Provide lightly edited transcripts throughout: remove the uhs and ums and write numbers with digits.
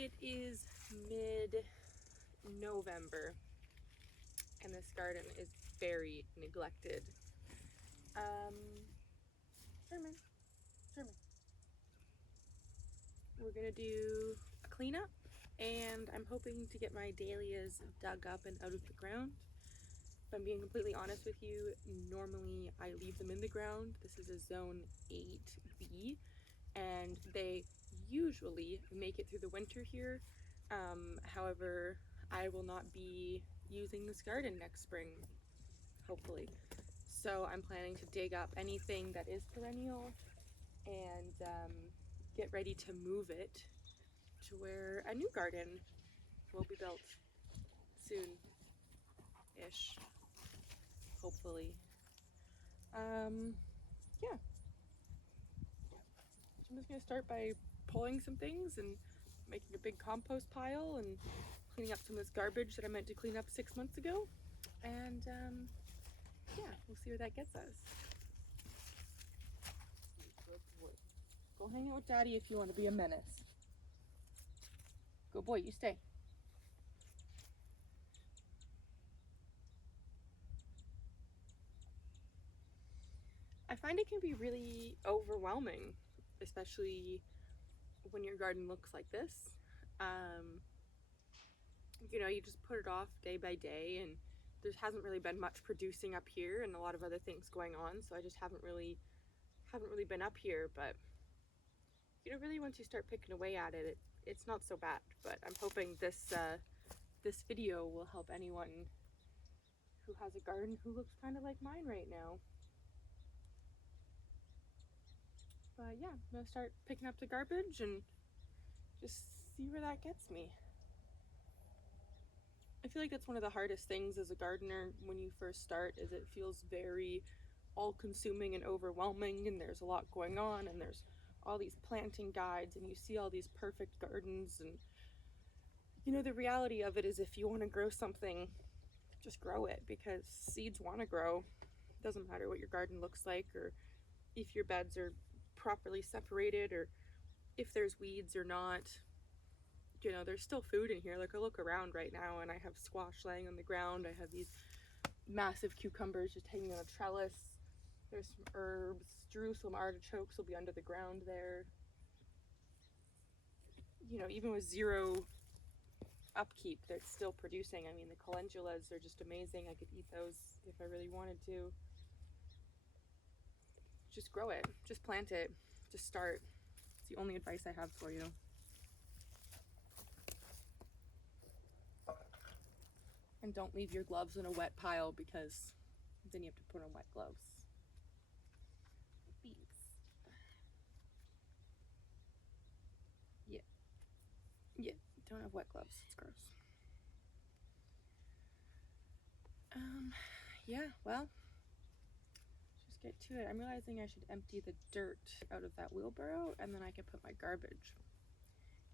It is mid-November and this garden is very neglected. Sherman. We're gonna do a cleanup and I'm hoping to get my dahlias dug up and out of the ground. If I'm being completely honest with you, normally I leave them in the ground. This is a zone 8B and they usually make it through the winter here. However, I will not be using this garden next spring, hopefully. So I'm planning to dig up anything that is perennial and get ready to move it to where a new garden will be built soon-ish, hopefully. Yeah. So I'm just gonna start by pulling some things and making a big compost pile and cleaning up some of this garbage that I meant to clean up 6 months ago. And yeah, we'll see where that gets us. Go hang out with Daddy if you want to be a menace. Good boy, you stay. I find it can be really overwhelming, especially when your garden looks like this. You know, you just put it off day by day and there hasn't really been much producing up here and a lot of other things going on, so I just haven't really been up here. But you know, really once you start picking away at it, it's not so bad. But I'm hoping this this video will help anyone who has a garden who looks kind of like mine right now. But yeah, I'm gonna start picking up the garbage and just see where that gets me. I feel like that's one of the hardest things as a gardener when you first start, is it feels very all-consuming and overwhelming, and there's a lot going on, and there's all these planting guides, and you see all these perfect gardens, and you know, the reality of it is if you want to grow something, just grow it, because seeds want to grow. It doesn't matter what your garden looks like, or if your beds are properly separated, or if there's weeds or not. You know, there's still food in here. Like, I look around right now and I have squash laying on the ground. I have these massive cucumbers just hanging on a trellis. There's some herbs. Jerusalem artichokes will be under the ground there. You know, even with zero upkeep, they're still producing. I mean, the calendulas are just amazing. I could eat those if I really wanted to. Just grow it. Just plant it. Just start. It's the only advice I have for you. And don't leave your gloves in a wet pile, because then you have to put on wet gloves. Bees. Yeah, don't have wet gloves. It's gross. Yeah, well, just get to it. I'm realizing I should empty the dirt out of that wheelbarrow, and then I can put my garbage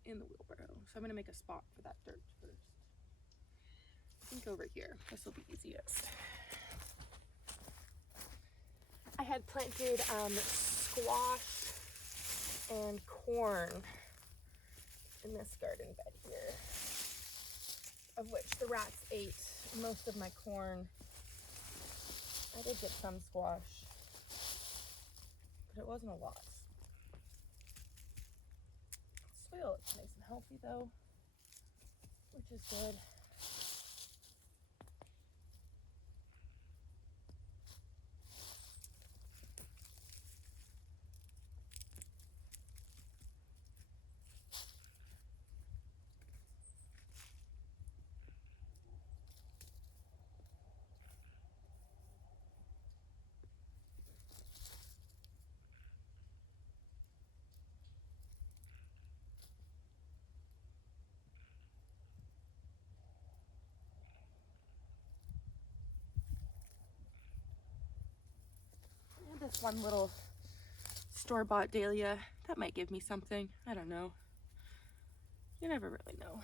in the wheelbarrow. So I'm gonna make a spot for that dirt first. I think over here, this will be easiest. I had planted squash and corn in this garden bed here, of which the rats ate most of my corn. I did get some squash, but it wasn't a lot. Soil looks nice and healthy though, which is good. This one little store-bought dahlia, that might give me something. I don't know. You never really know.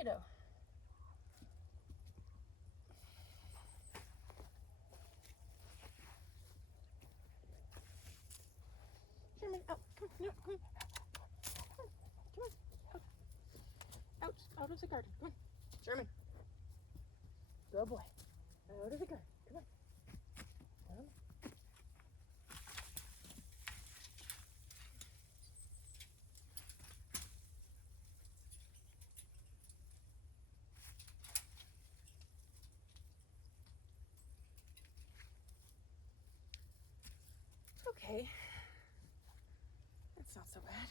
tomato. Sherman, out. Come on, no, come on. Come on. Out. Out of the garden. Come on. Sherman. Good boy. Out of the garden. Come on. Come on. Okay. That's not so bad.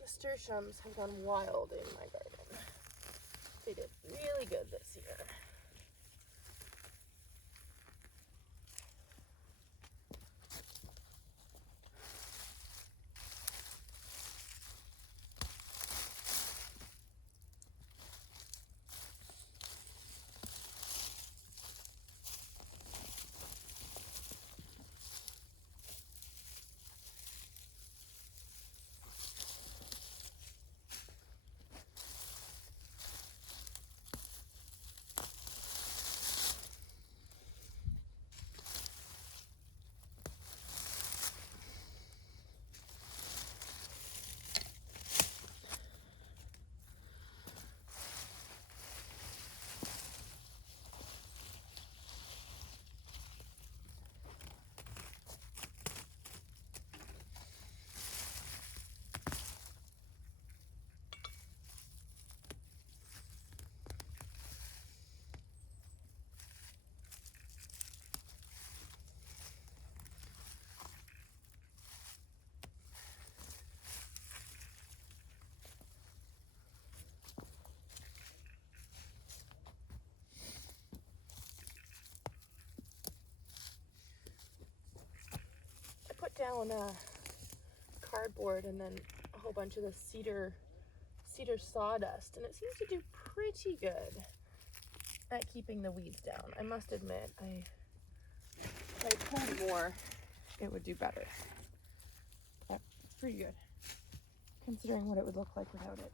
Nasturtiums have gone wild in my garden. They did really good this year. Down cardboard and then a whole bunch of the cedar sawdust, and it seems to do pretty good at keeping the weeds down. I must admit, if I pulled more, it would do better. Yeah, pretty good, considering what it would look like without it.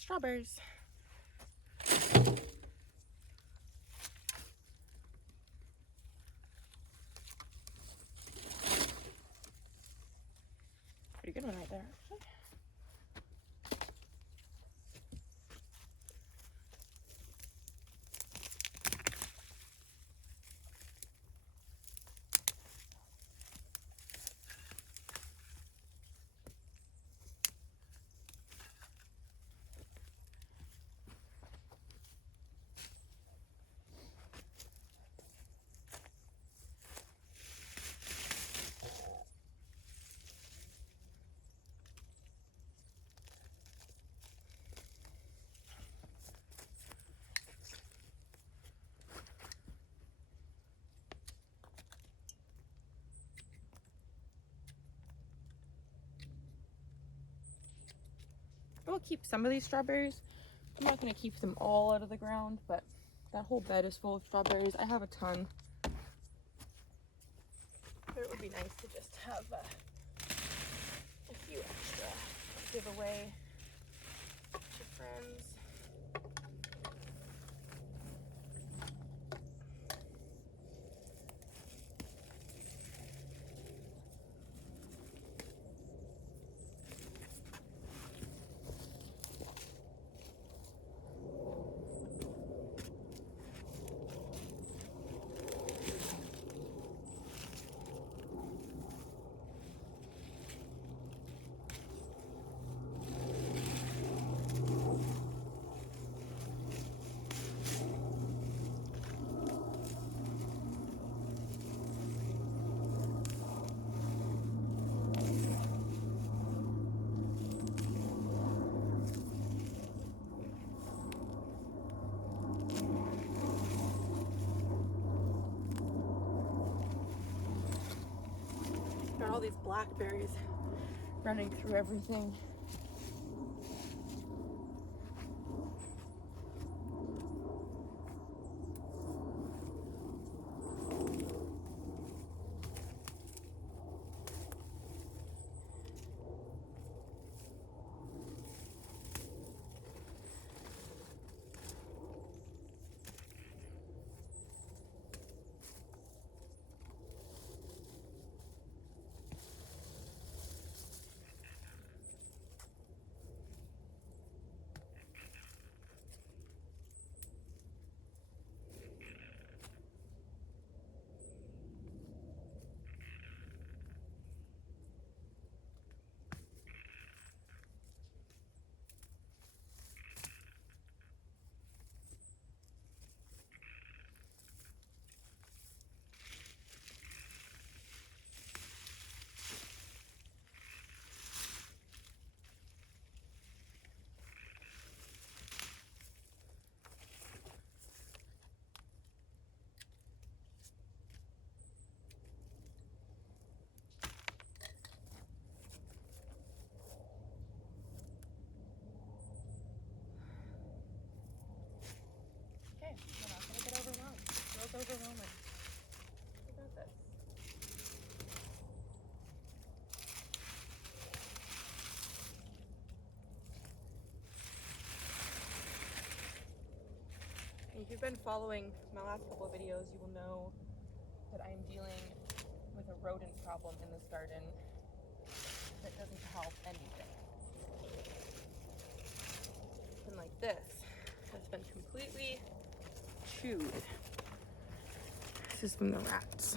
Strawberries. Pretty good one right there, actually. I will keep some of these strawberries. I'm not going to keep them all out of the ground, but that whole bed is full of strawberries. I have a ton. But it would be nice to just have a few extra to give away to friends. all these blackberries running through everything. Okay, we're not gonna get overwhelmed. It feels overwhelming. We got this. If you've been following my last couple of videos, you will know that I'm dealing with a rodent problem in this garden that doesn't help anything. And like this has been completely chewed. This is from the rats.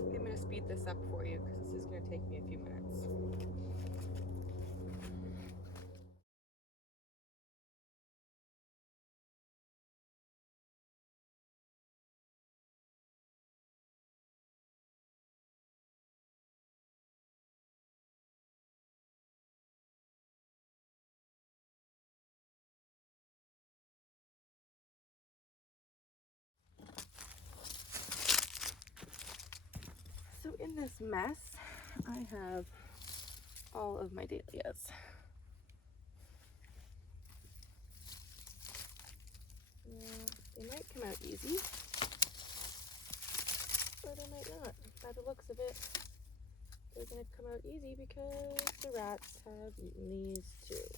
I'm going to speed this up for you because this is going to take me a few minutes. So in this mess, I have all of my dahlias. They might come out easy, but they might not. By the looks of it, they're going to come out easy because the rats have eaten these too.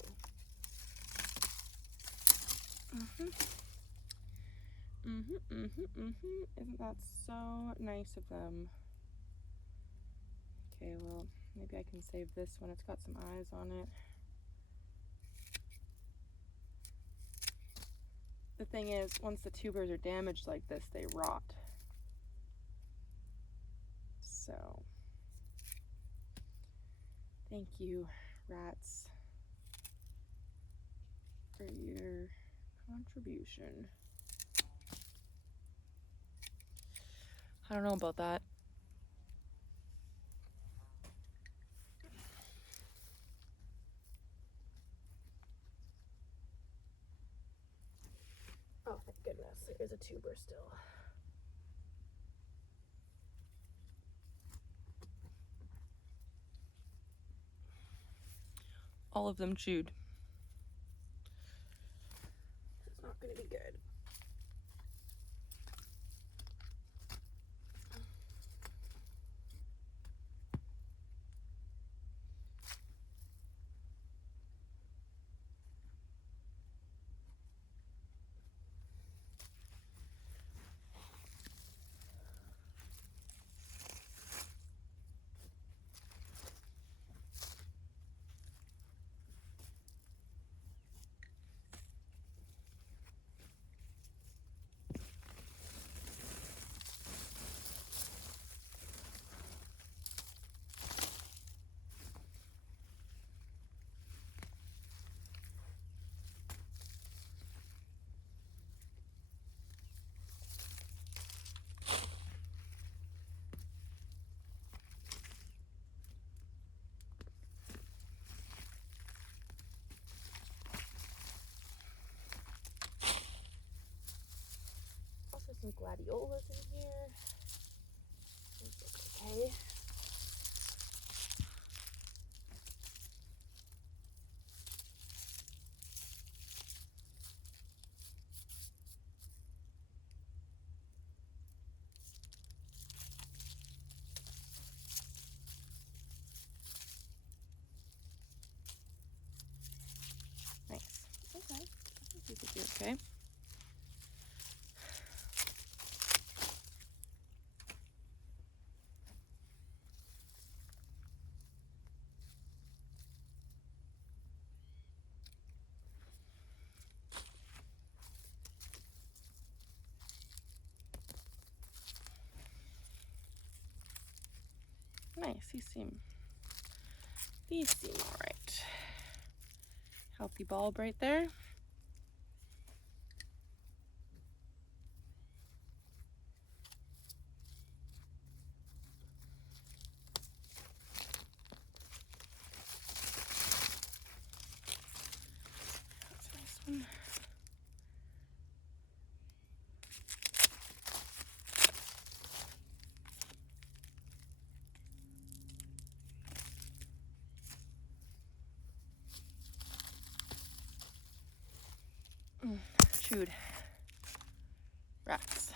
Isn't that so nice of them? Okay, well, maybe I can save this one. It's got some eyes on it. The thing is, once the tubers are damaged like this, they rot. So, thank you, rats, for your contribution. I don't know about that. Oh, thank goodness, there is a tuber still. All of them chewed. It's not going to be good. some gladiolas in here. Those look okay. Nice. Okay. I think you could do okay. Nice. These seem all right. Healthy bulb right there. That's a nice one. Chewed. Rats.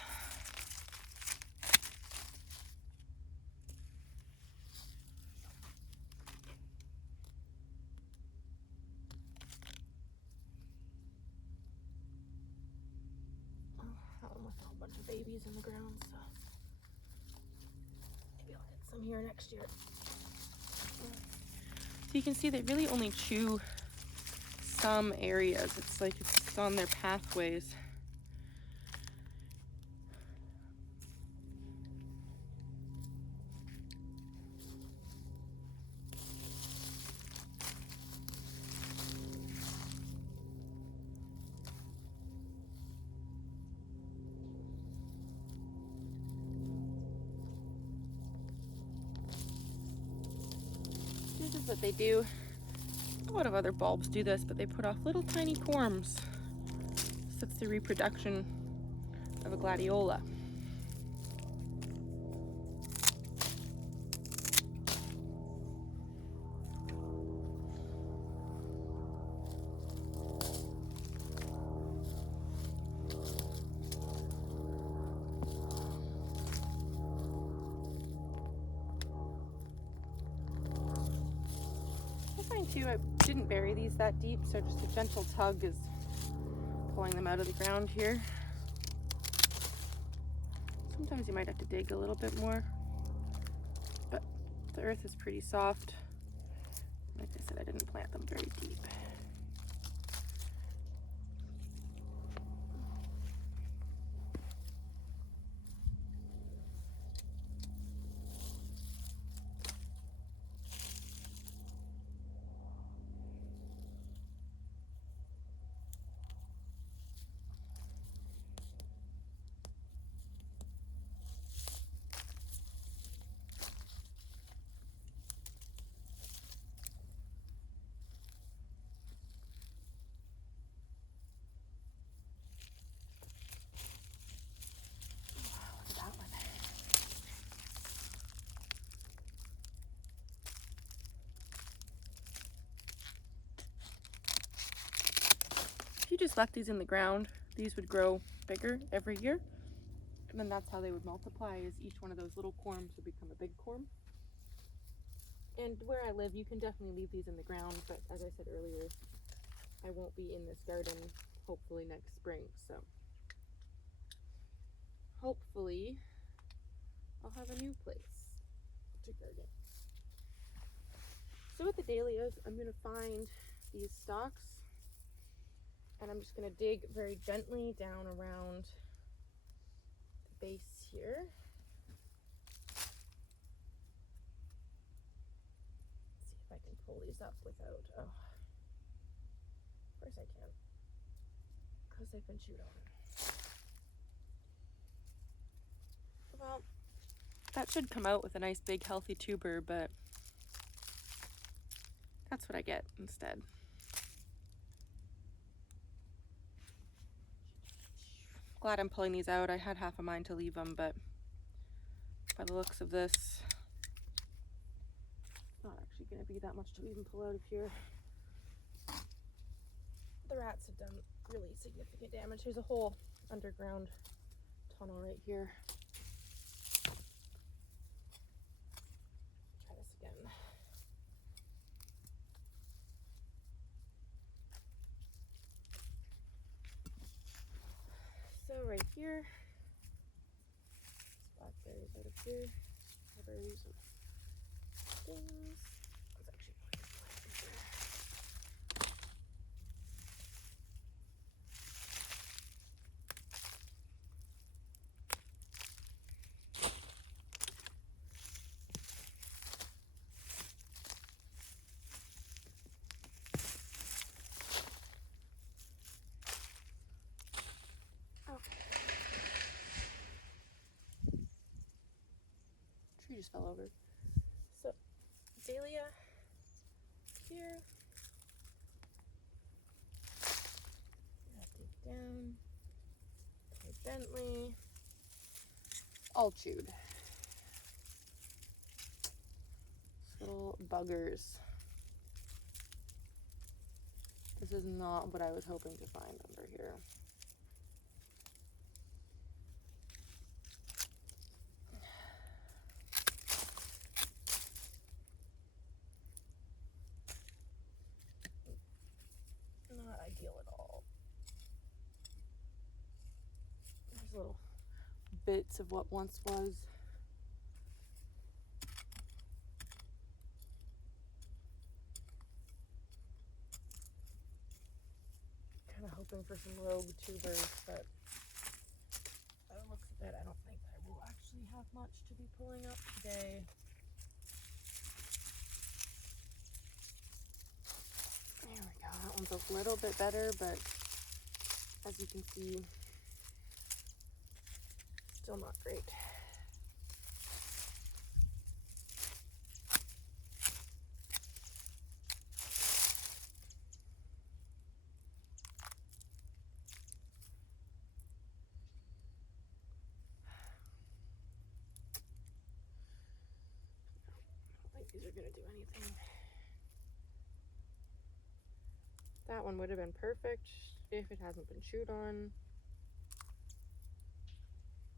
Oh, that one with a whole bunch of babies in the ground, so maybe I'll get some here next year. So you can see they really only chew some areas. It's like it's on their pathways. This is what they do. A lot of other bulbs do this, but they put off little tiny corms. So it's the reproduction of a gladiola. Too, I didn't bury these that deep, so just a gentle tug is pulling them out of the ground here. Sometimes you might have to dig a little bit more, but the earth is pretty soft. Like I said, I didn't plant them very deep. If you just left these in the ground, these would grow bigger every year. And then that's how they would multiply, is each one of those little corms would become a big corm. And where I live, you can definitely leave these in the ground, but as I said earlier, I won't be in this garden hopefully next spring, so hopefully I'll have a new place to garden. So with the dahlias, I'm going to find these stalks, and I'm just going to dig very gently down around the base here. Let's see if I can pull these up without, oh, of course I can, because they've been chewed on. Well, that should come out with a nice big healthy tuber, but that's what I get instead. glad I'm pulling these out. I had half a mind to leave them, but by the looks of this, it's not actually going to be that much to even pull out of here. The rats have done really significant damage. There's a whole underground tunnel right here. Try this again. So right here, blackberries out of here, strawberries and things. Let's actually put this right here. Tree just fell over. So, Dahlia here. Dig down. Play Bentley. All chewed. Little buggers. This is not what I was hoping to find under here. Not ideal at all. There's little bits of what once was. Kind of hoping for some rogue tubers, but by the looks of it, I don't think I will actually have much to be pulling up today. There we go. That one's a little bit better, but as you can see, still not great. I don't think these are going to do anything. That one would have been perfect if it hasn't been chewed on.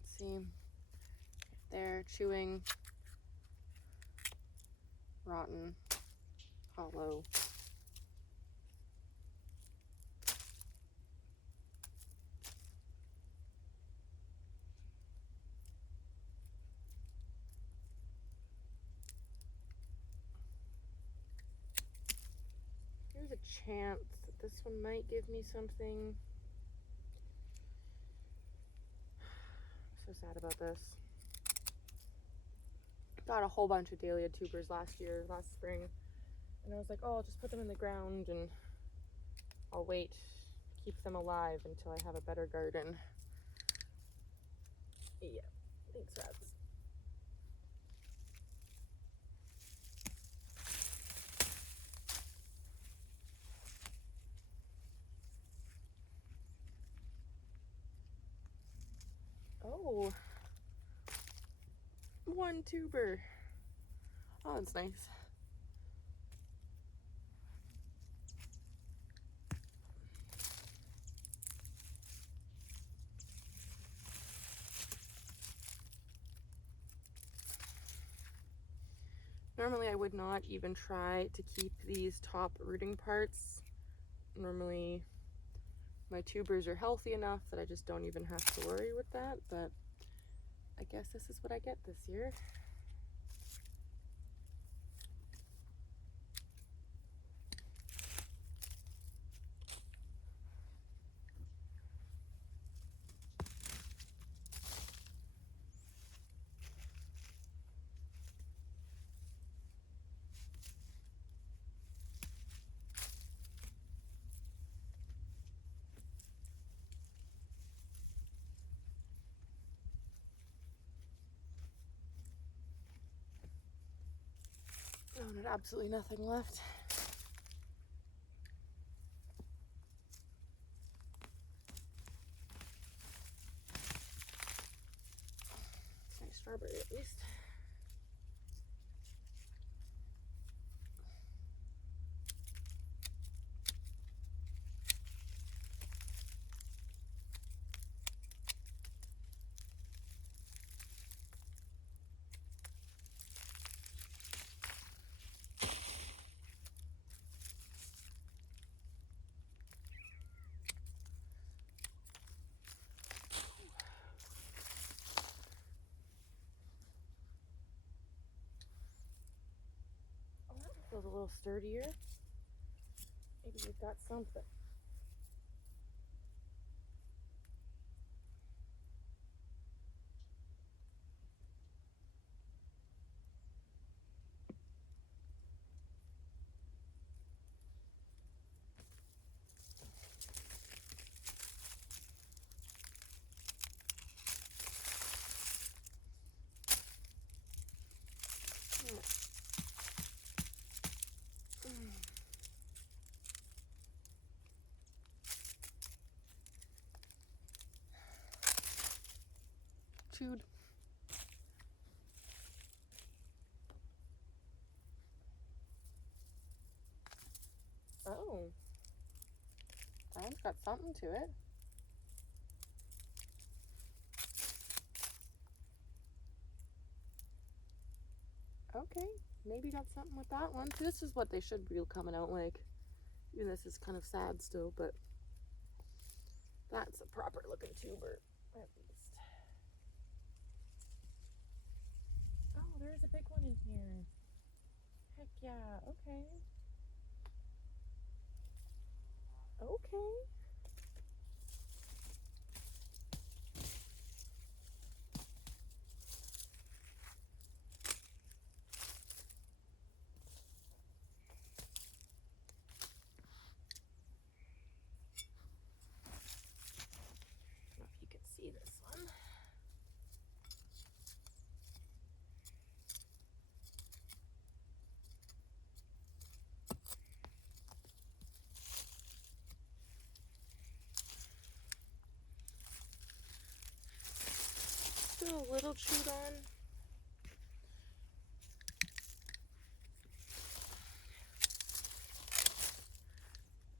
Let's see. There, chewing, rotten, hollow. There's a chance that this one might give me something. I'm so sad about this. Got a whole bunch of Dahlia tubers last spring, and I was like, oh, I'll just put them in the ground and I'll wait, keep them alive until I have a better garden. Yeah, thanks, rats. Oh, one tuber. Oh, that's nice. Normally I would not even try to keep these top rooting parts. Normally my tubers are healthy enough that I just don't even have to worry with that, but I guess this is what I get this year. Oh, and absolutely nothing left. Arbor at least. Feels a little sturdier. Maybe we've got something. Chewed. Oh, that's got something to it. Okay, maybe got something with that one. This is what they should be coming out like. Even this is kind of sad still, but that's a proper looking tuber, at least. Oh, there's a big one in here. Heck yeah, okay. Okay. I don't know if you can see this one. Still a little chewed on.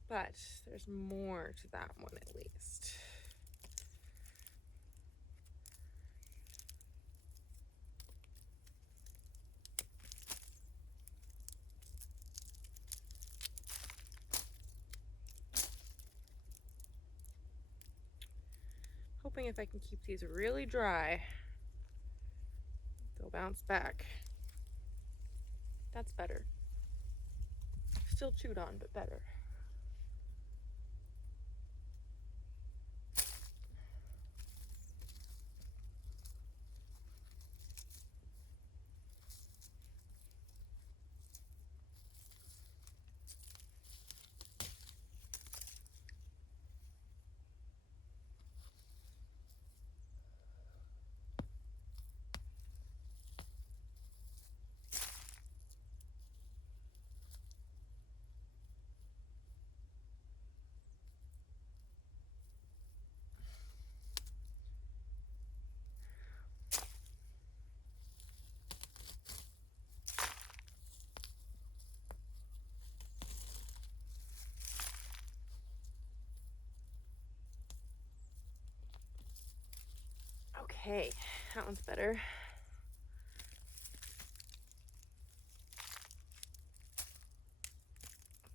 But there's more to that one at least. Hoping if I can keep these really dry, they'll bounce back. That's better. Still chewed on, but better. Okay, that one's better.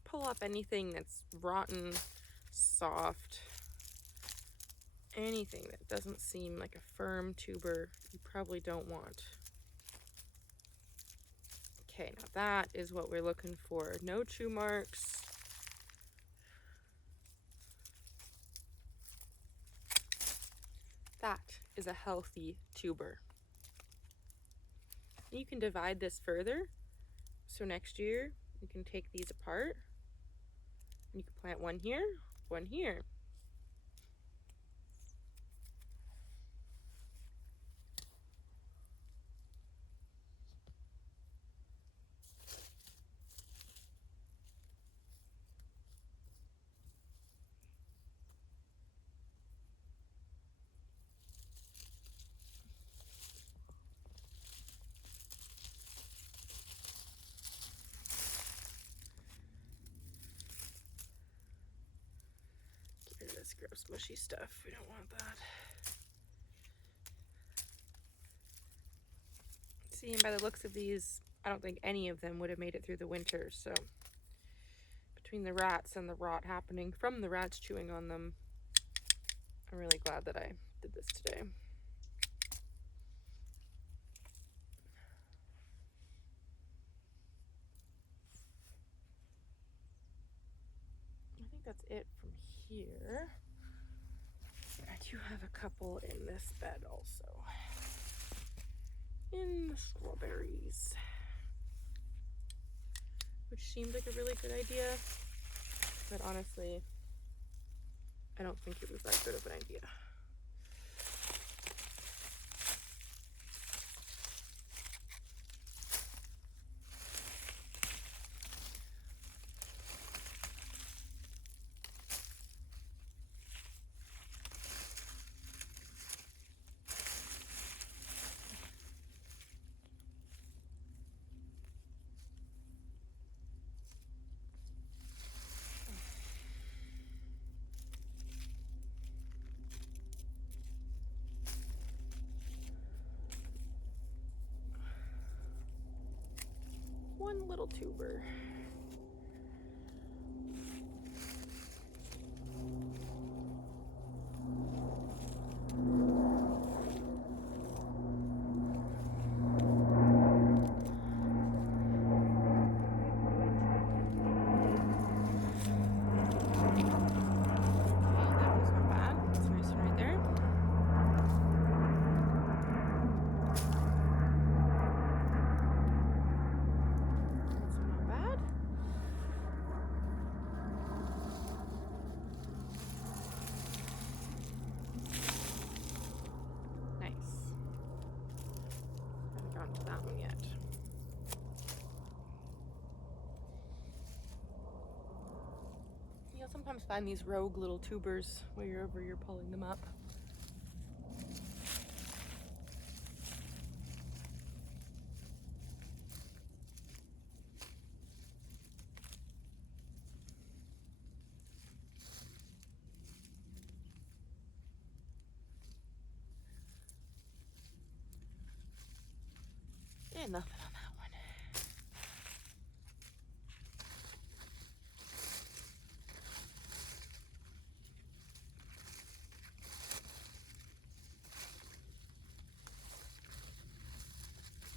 Pull up anything that's rotten, soft, anything that doesn't seem like a firm tuber you probably don't want. Okay, now that is what we're looking for. No chew marks. That is a healthy tuber. You can divide this further. So next year, you can take these apart. You can plant one here, one here. this gross mushy stuff. We don't want that. See, and by the looks of these, I don't think any of them would have made it through the winter, so between the rats and the rot happening from the rats chewing on them, I'm really glad that I did this today. I think that's it from here. I do have a couple in this bed also. In the strawberries, which seemed like a really good idea, but honestly, I don't think it was that good of an idea. One little tuber. You'll sometimes find these rogue little tubers wherever you're pulling them up. And nothing on that one.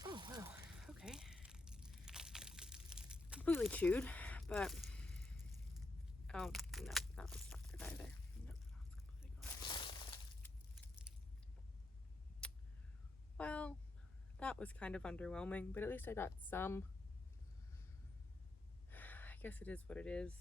Oh, wow. Okay. Completely chewed, but... Oh, no, that one's not good either. No, it's completely gone. Well, that was kind of underwhelming, but at least I got some. I guess it is what it is.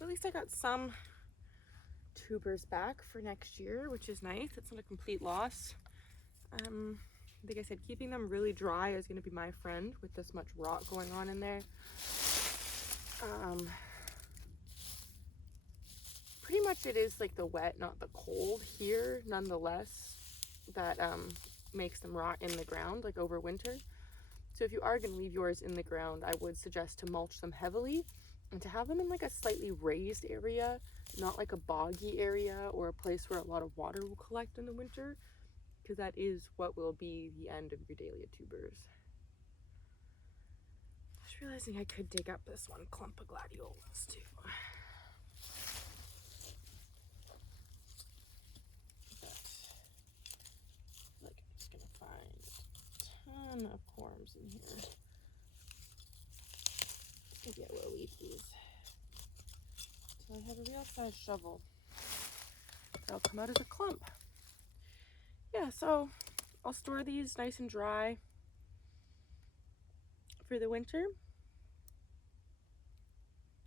At least I got some tubers back for next year, which is nice. It's not a complete loss. Like I said, keeping them really dry is going to be my friend with this much rot going on in there. Pretty much it is like the wet, not the cold here, nonetheless, that makes them rot in the ground, like over winter. So if you are going to leave yours in the ground, I would suggest to mulch them heavily and to have them in like a slightly raised area, not like a boggy area or a place where a lot of water will collect in the winter, because that is what will be the end of your Dahlia tubers. Just realizing I could dig up this one clump of gladiolas too. worms in here. Maybe I will leave these until I have a real size shovel. They'll come out as a clump. Yeah, so I'll store these nice and dry for the winter.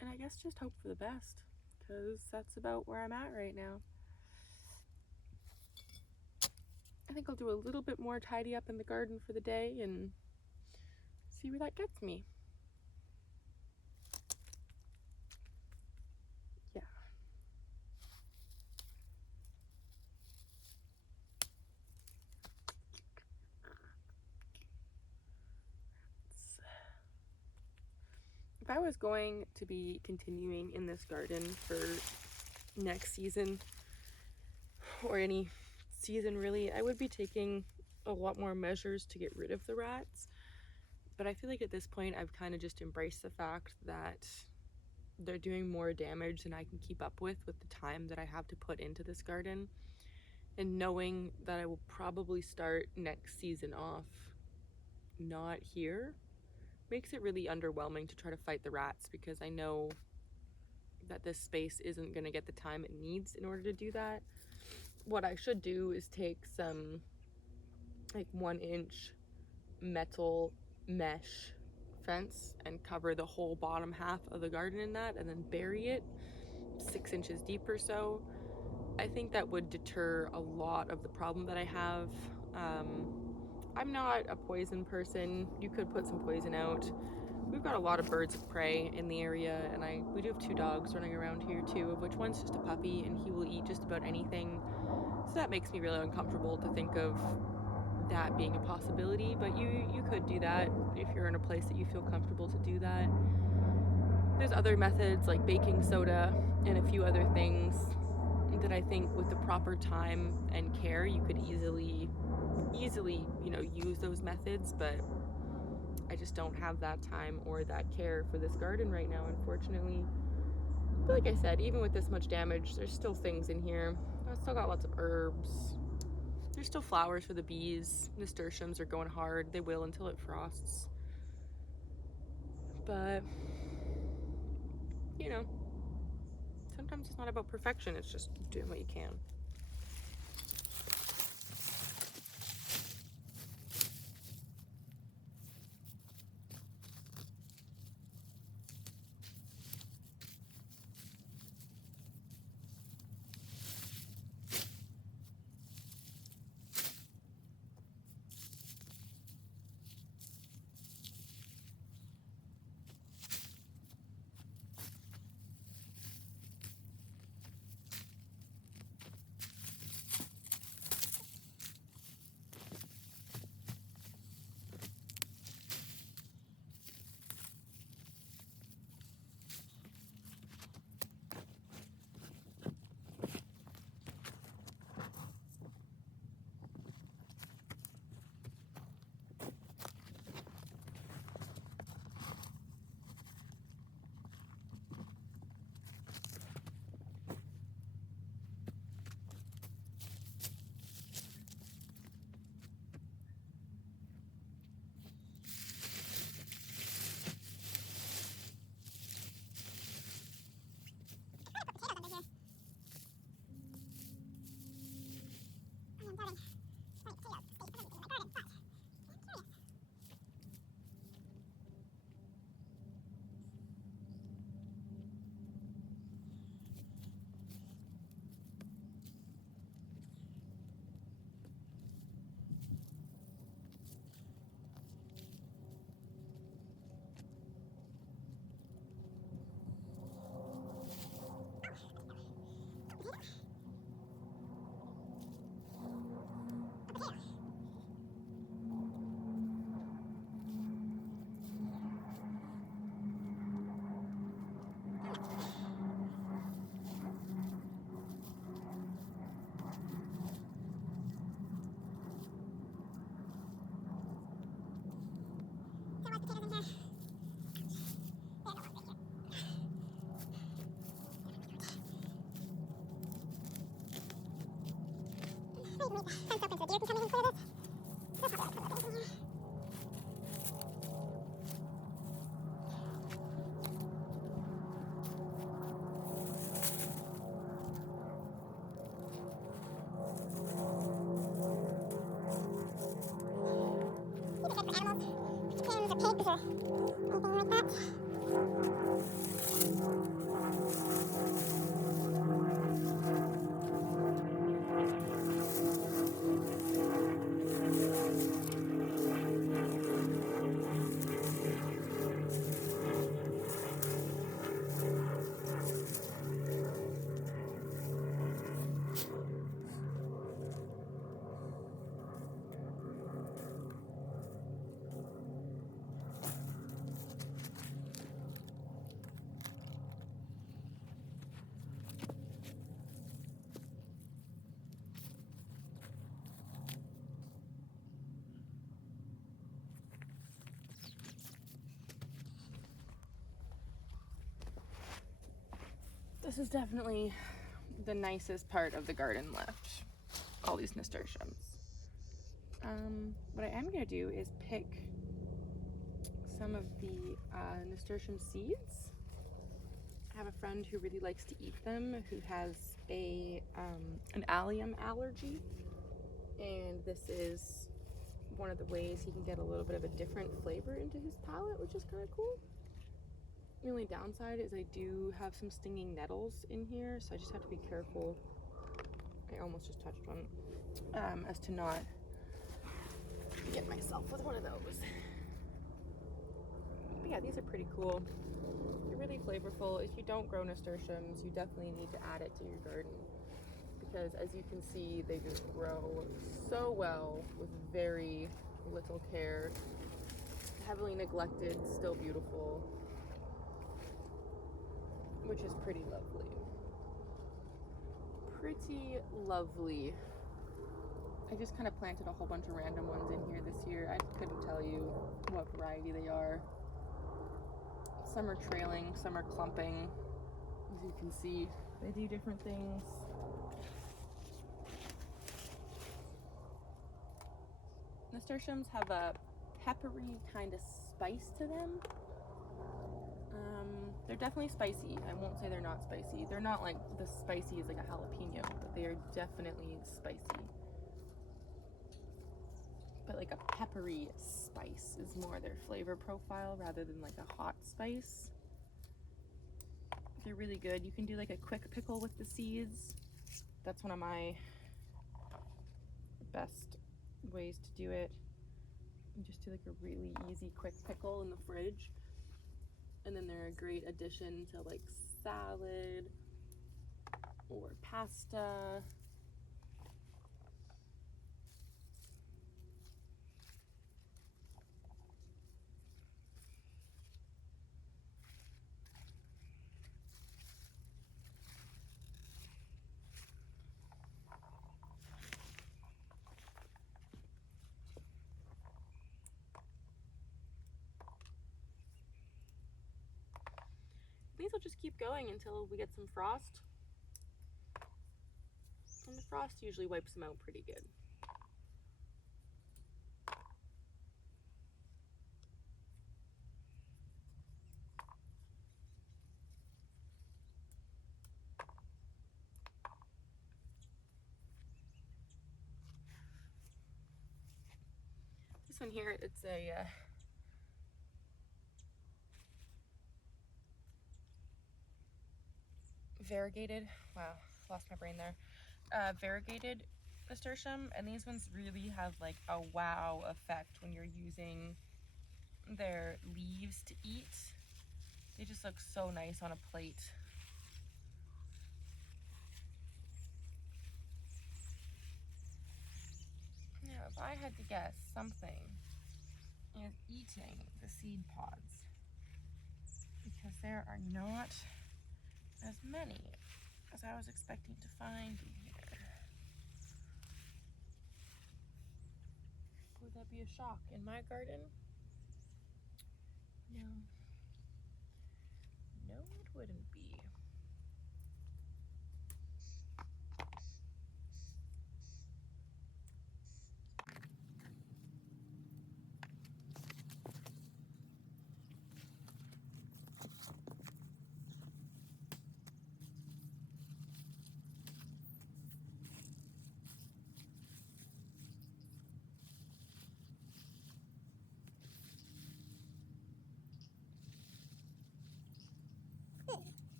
And I guess just hope for the best, because that's about where I'm at right now. I think I'll do a little bit more tidy up in the garden for the day and see where that gets me. Yeah. If I was going to be continuing in this garden for next season, or any season really, I would be taking a lot more measures to get rid of the rats. But I feel like at this point I've kind of just embraced the fact that they're doing more damage than I can keep up with the time that I have to put into this garden. And knowing that I will probably start next season off not here makes it really underwhelming to try to fight the rats, because I know that this space isn't going to get the time it needs in order to do that. What I should do is take some like 1-inch metal mesh fence and cover the whole bottom half of the garden in that, and then bury it 6 inches deep or so. I think that would deter a lot of the problem that I have. I'm not a poison person. You could put some poison out. We've got a lot of birds of prey in the area, and we do have 2 dogs running around here too, of which one's just a puppy and he will eat just about anything. So that makes me really uncomfortable to think of that being a possibility, but you could do that if you're in a place that you feel comfortable to do that. There's other methods like baking soda and a few other things that I think with the proper time and care you could easily use those methods, but I just don't have that time or that care for this garden right now, unfortunately. But like I said, even with this much damage, there's still things in here. I've still got lots of herbs. There's still flowers for the bees. Nasturtiums are going hard. They will until it frosts. But, sometimes it's not about perfection. It's just doing what you can. This is definitely the nicest part of the garden left. All these nasturtiums. What I am going to do is pick some of the nasturtium seeds. I have a friend who really likes to eat them, who has an allium allergy, and this is one of the ways he can get a little bit of a different flavor into his palate, which is kind of cool. The only downside is I do have some stinging nettles in here, so I just have to be careful. I almost just touched one, as to not get myself with one of those. But yeah, these are pretty cool. They're really flavorful. If you don't grow nasturtiums, you definitely need to add it to your garden, because as you can see, they just grow so well with very little care. Heavily neglected, still beautiful, which is pretty lovely. Pretty lovely. I just kind of planted a whole bunch of random ones in here this year. I couldn't tell you what variety they are. Some are trailing, some are clumping. As you can see, they do different things. Nasturtiums have a peppery kind of spice to them. They're definitely spicy. I won't say they're not spicy. They're not like the spicy as like a jalapeno, but they are definitely spicy. But like a peppery spice is more their flavor profile rather than like a hot spice. They're really good. You can do like a quick pickle with the seeds. That's one of my best ways to do it. You just do like a really easy quick pickle in the fridge. And then they're a great addition to like salad or pasta. These will just keep going until we get some frost. And the frost usually wipes them out pretty good. This one here, it's a variegated, wow, lost my brain there. Variegated nasturtium, and these ones really have like a wow effect when you're using their leaves to eat. They just look so nice on a plate. Now, if I had to guess, something is eating the seed pods, because there are not as many as I was expecting to find in here. Would that be a shock in my garden? No. No, it wouldn't be.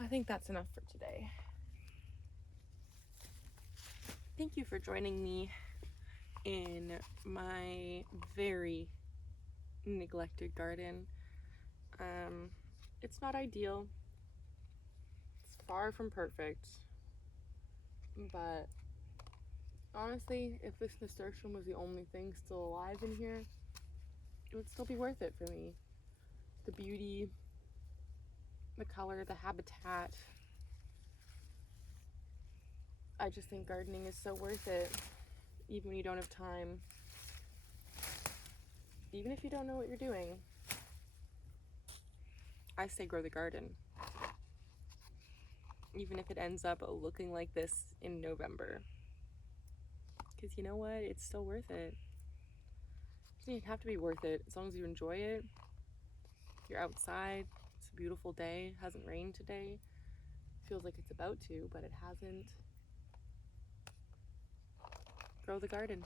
I think that's enough for today. Thank you for joining me in my very neglected garden. It's not ideal. It's far from perfect. But honestly, if this nasturtium was the only thing still alive in here, it would still be worth it for me. The beauty, the color, the habitat. I just think gardening is so worth it, even when you don't have time. Even if you don't know what you're doing, I say grow the garden. Even if it ends up looking like this in November. Because you know what? It's still worth it. It doesn't even have to be worth it. As long as you enjoy it, you're outside, it's a beautiful day, it hasn't rained today. Feels like it's about to, but it hasn't. Grow the garden.